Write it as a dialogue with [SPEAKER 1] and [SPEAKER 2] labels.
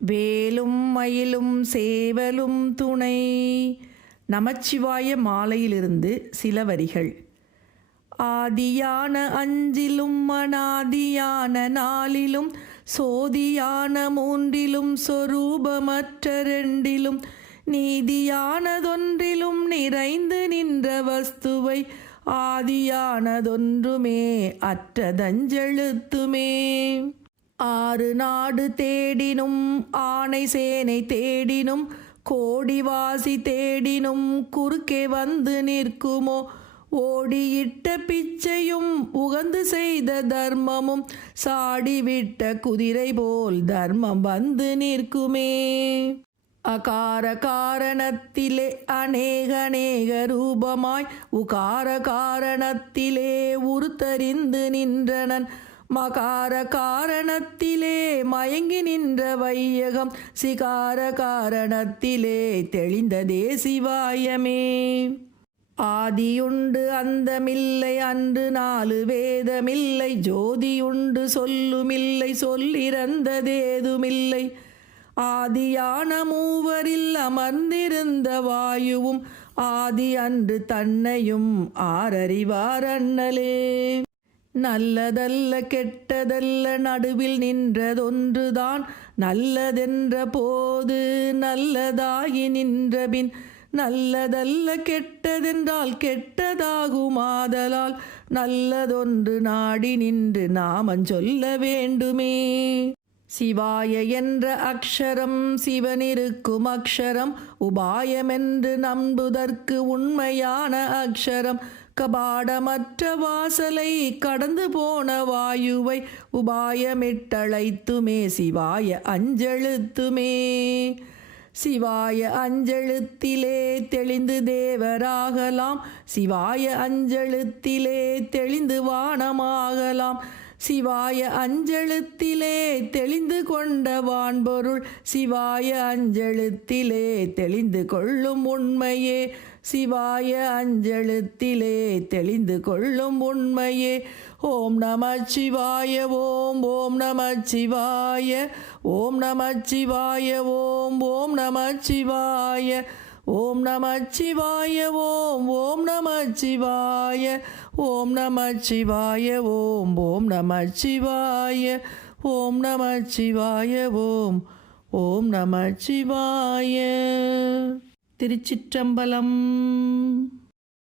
[SPEAKER 1] வேலும் மயிலும் சேவலும் துணை. நமச்சிவாய மாலையிலிருந்து சில வரிகள். ஆதியான அஞ்சிலும் அனாதியான நாளிலும் சோதியான மூன்றிலும் சொரூபமற்ற ரெண்டிலும் நீதியானதொன்றிலும் நிறைந்து நின்ற வஸ்துவை ஆதியானதொன்றுமே அற்றதஞ்செழுத்துமே. ஆறு நாடு தேடினும் ஆணை சேனை தேடினும் கோடிவாசி தேடினும் குறுக்கே வந்து நிற்குமோ? ஓடியிட்ட பிச்சையும் உகந்து செய்த தர்மமும் சாடிவிட்ட குதிரை போல் தர்மம் வந்து நிற்குமே. அகார காரணத்திலே அநேக அநேக ரூபமாய் உகார காரணத்திலே உருத்தறிந்து நின்றனன். மகார காரணத்திலே மயங்கி நின்ற வையகம் சிகார காரணத்திலே தெளிந்ததே சிவாயமே. ஆதியுண்டு அந்தமில்லை அன்று நாலு வேதமில்லை ஜோதியுண்டு சொல்லுமில்லை சொல்லிறந்ததேதுமில்லை. ஆதியான மூவரில் அமர்ந்திருந்த வாயுவும் ஆதி அன்று தன்னையும் ஆரறிவார் அண்ணலே. நல்லதல்ல கெட்டதல்ல நடுவில் நின்றதொன்றுதான். நல்லதென்ற போது நல்லதாகி நின்றபின் நல்லதல்ல கெட்டதென்றால் கெட்டதாகுமாதலால் நல்லதொன்று நாடி நின்று நாமன் சொல்ல வேண்டுமே. சிவாய என்ற அக்ஷரம் சிவனிருக்கும் அக்ஷரம் உபாயமென்று நம்புதற்கு உண்மையான அக்ஷரம். கபாடமற்ற வாசலை கடந்து போன வாயுவை உபாயமிட்டழைத்துமே சிவாய அஞ்செழுத்துமே. சிவாய அஞ்செழுத்திலே தெளிந்து தேவராகலாம். சிவாய அஞ்செழுத்திலே தெளிந்து வானமாகலாம். சிவாய அஞ்செழுத்திலே தெளிந்து கொண்ட வான்பொருள் சிவாய அஞ்செழுத்திலே தெளிந்து கொள்ளும் உண்மையே. சிவாய அஞ்செழுத்திலே தெளிந்து கொள்ளும் உண்மையே ஓம் நம சிவாய ஓம் ஓம் நம சிவாய ஓம் நம சிவாய ஓம் ஓம் நம சிவாய ஓம் நம சிவாய ஓம் ஓம் நம சிவாய ஓம் நம சிவாய ஓம் ஓம் நம சிவாய ஓம் நம சிவாய ஓம் ஓம் நம சிவாய திருச்சிற்றம்பலம்.